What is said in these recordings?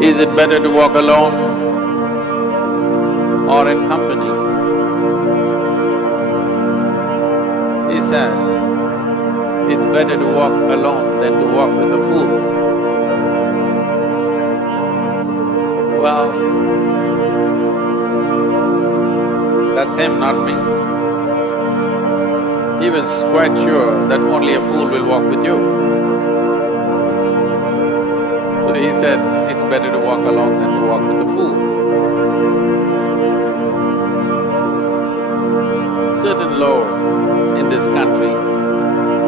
Is it better to walk alone or in company? He said, it's better to walk alone than to walk with a fool. Well, that's him, not me. He was quite sure that only a fool will walk with you. So he said, it's better to walk alone than to walk with a fool. Certain law in this country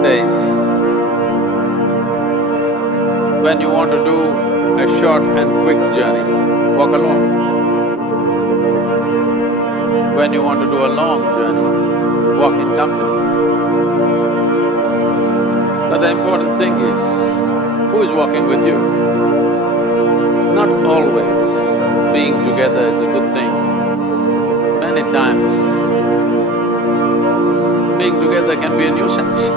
says, when you want to do a short and quick journey, walk alone. When you want to do a long journey, walk in company. But the important thing is, who is walking with you? Not always being together is a good thing. Many times, being together can be a nuisance.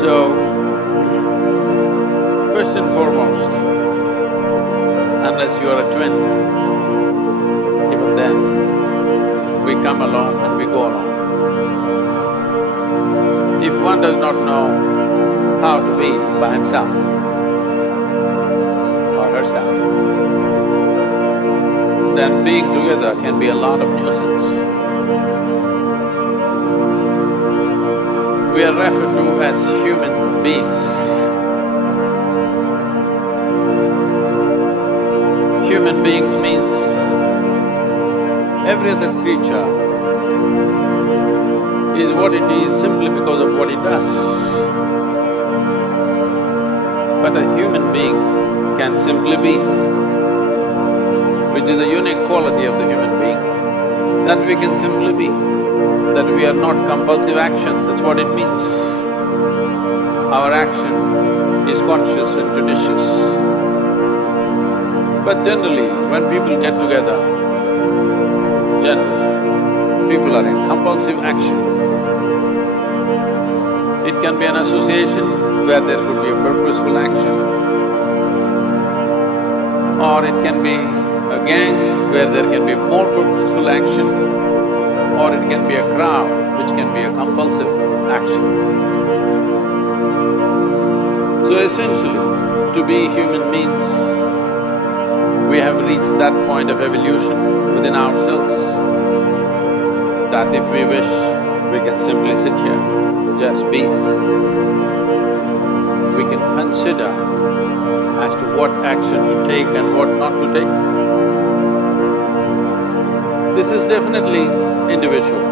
So, first and foremost, unless you are a twin, even then, we come alone and we go alone. If one does not know how to be by himself or herself, then being together can be a lot of nuisance. We are referred to as human beings. Human beings means every other creature is what it is simply because of what it does. But a human being can simply be, which is a unique quality of the human being, that we can simply be, that we are not compulsive action, that's what it means. Our action is conscious and judicious. But generally, when people get together, generally, people are in compulsive action. It can be an association where there could be a purposeful action, or it can be a gang where there can be more purposeful action, or it can be a crowd which can be a compulsive action. So essentially, to be human means we have reached that point of evolution within ourselves that if we wish, we can simply sit here, just be. We can consider as to what action to take and what not to take. This is definitely individual.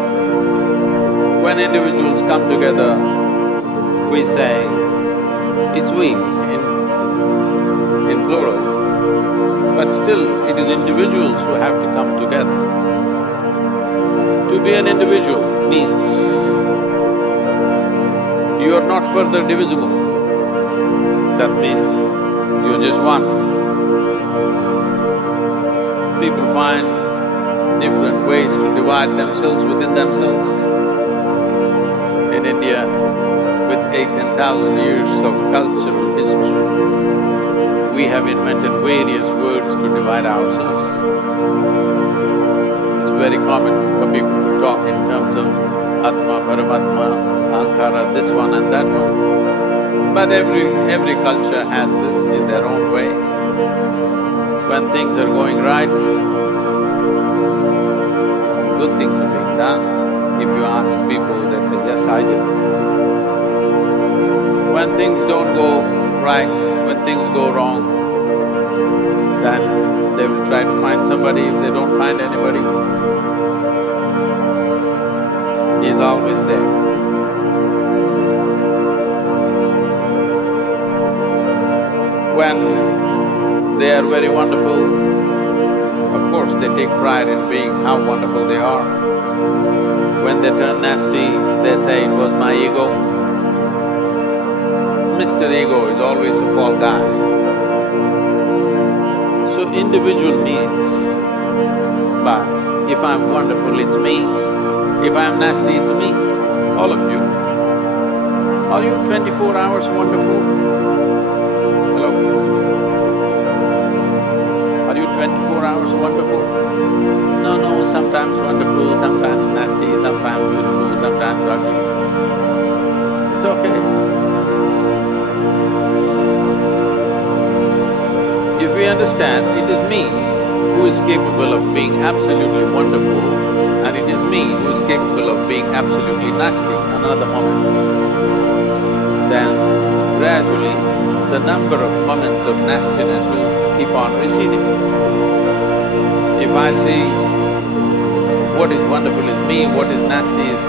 When individuals come together, we say, it's we in plural, but still it is individuals who have to come together. To be an individual means you are not further divisible. That means you're just one. People find different ways to divide themselves within themselves. In India, with 18,000 years of cultural history, we have invented various words to divide ourselves. It's very common for people to talk in terms of Atma, Paramatma, Ankara, this one and that one. But every culture has this in their own way. When things are going right, good things are being done. If you ask people, they say, yes, I did. When things don't go right, when things go wrong, then they will try to find somebody. If they don't find anybody, he is always there. When they are very wonderful, of course they take pride in being how wonderful they are. When they turn nasty, they say, it was my ego. Mr. Ego is always a fall guy. So individual means, but if I'm wonderful, it's me. If I'm nasty, it's me. All of you. Are you 24 hours wonderful? Hello? we understand it is me who is capable of being absolutely wonderful and it is me who is capable of being absolutely nasty another moment, then gradually the number of moments of nastiness will keep on receding. If I see what is wonderful is me, what is nasty is…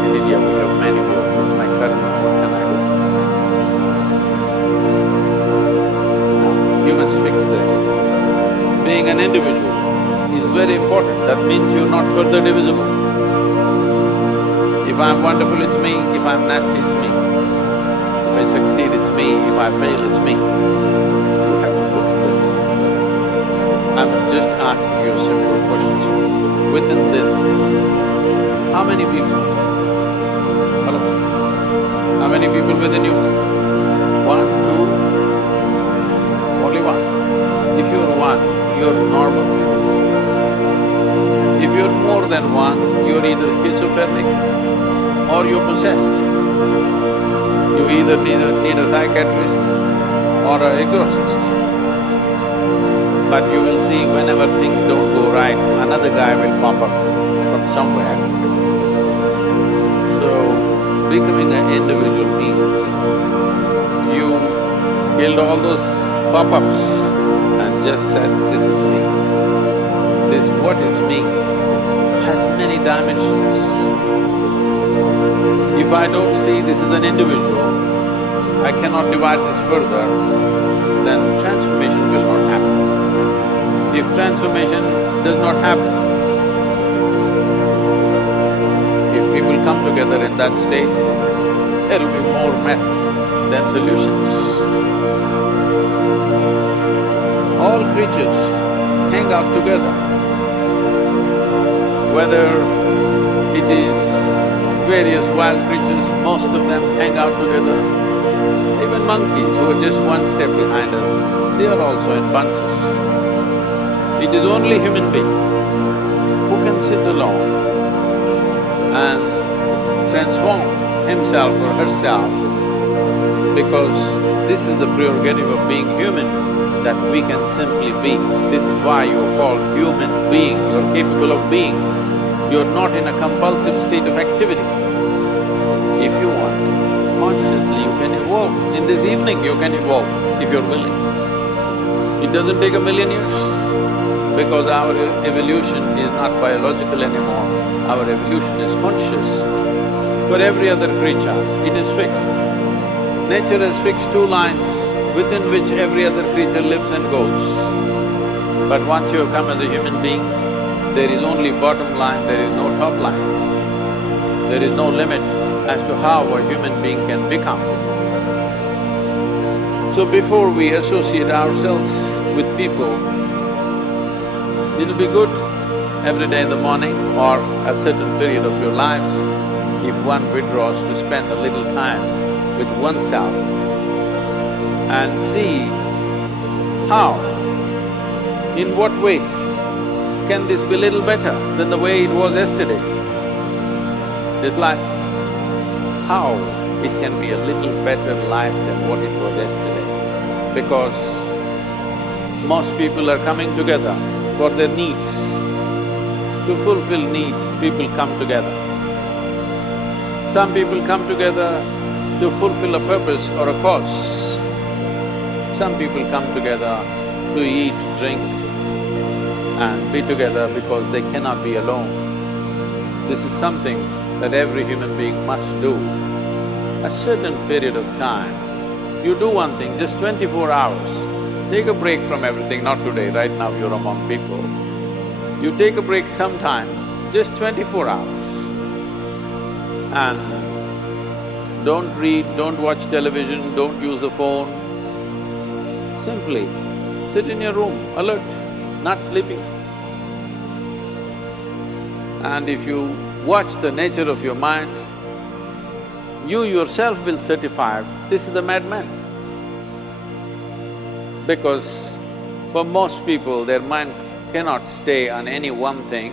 In India we have many words, it's my karma, what can I do? You must fix this. Being an individual is very important, that means you're not further divisible. If I'm wonderful, it's me, if I'm nasty, it's me. If I succeed, it's me, if I fail, it's me. You have to fix this. I'm just asking you simple questions. Within this, how many people… Hello? How many people within you? One, two? Only one. If you're one, you're normal. If you're more than one, you're either schizophrenic or you're possessed. You either need a psychiatrist or an exorcist. But you will see whenever things don't go right, another guy will pop up from somewhere. So, becoming an individual means you killed all those pop-ups and just said, this is me. This what is me has many dimensions. If I don't see this as an individual, I cannot divide this further, then transformation will not happen. If transformation does not happen, if people come together in that state, there will be more mess than solutions. All creatures hang out together, whether it is various wild creatures, most of them hang out together. Even monkeys who are just one step behind us, they are also in bunches. It is only human being who can sit alone and transform himself or herself, because this is the prerogative of being human, that we can simply be. This is why you are called human being, you are capable of being. You are not in a compulsive state of activity. If you want, consciously you can evolve. In this evening you can evolve if you're willing. It doesn't take a million years, because our evolution is not biological anymore, our evolution is conscious. For every other creature, it is fixed. Nature has fixed two lines within which every other creature lives and goes. But once you have come as a human being, there is only bottom line, there is no top line. There is no limit as to how a human being can become. So before we associate ourselves with people, it'll be good every day in the morning or a certain period of your life, if one withdraws to spend a little time with oneself and see how, in what ways can this be little better than the way it was yesterday, this life? How it can be a little better life than what it was yesterday? Because most people are coming together for their needs. To fulfill needs, people come together. Some people come together to fulfill a purpose or a cause. Some people come together to eat, drink and be together because they cannot be alone. This is something that every human being must do. A certain period of time, you do one thing, just 24 hours, take a break from everything, not today, right now you're among people. You take a break sometime, just 24 hours. And don't read, don't watch television, don't use a phone. Simply sit in your room, alert, not sleeping. And if you watch the nature of your mind, you yourself will certify this is a madman. Because for most people, their mind cannot stay on any one thing.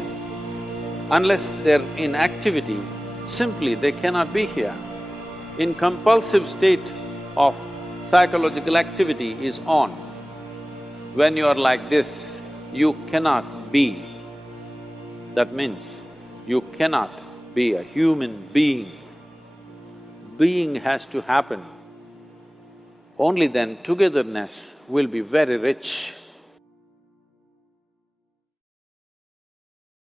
Unless they're in activity, simply they cannot be here. In compulsive state of psychological activity is on. When you are like this, you cannot be. That means you cannot be a human being. Being has to happen. Only then togetherness will be very rich.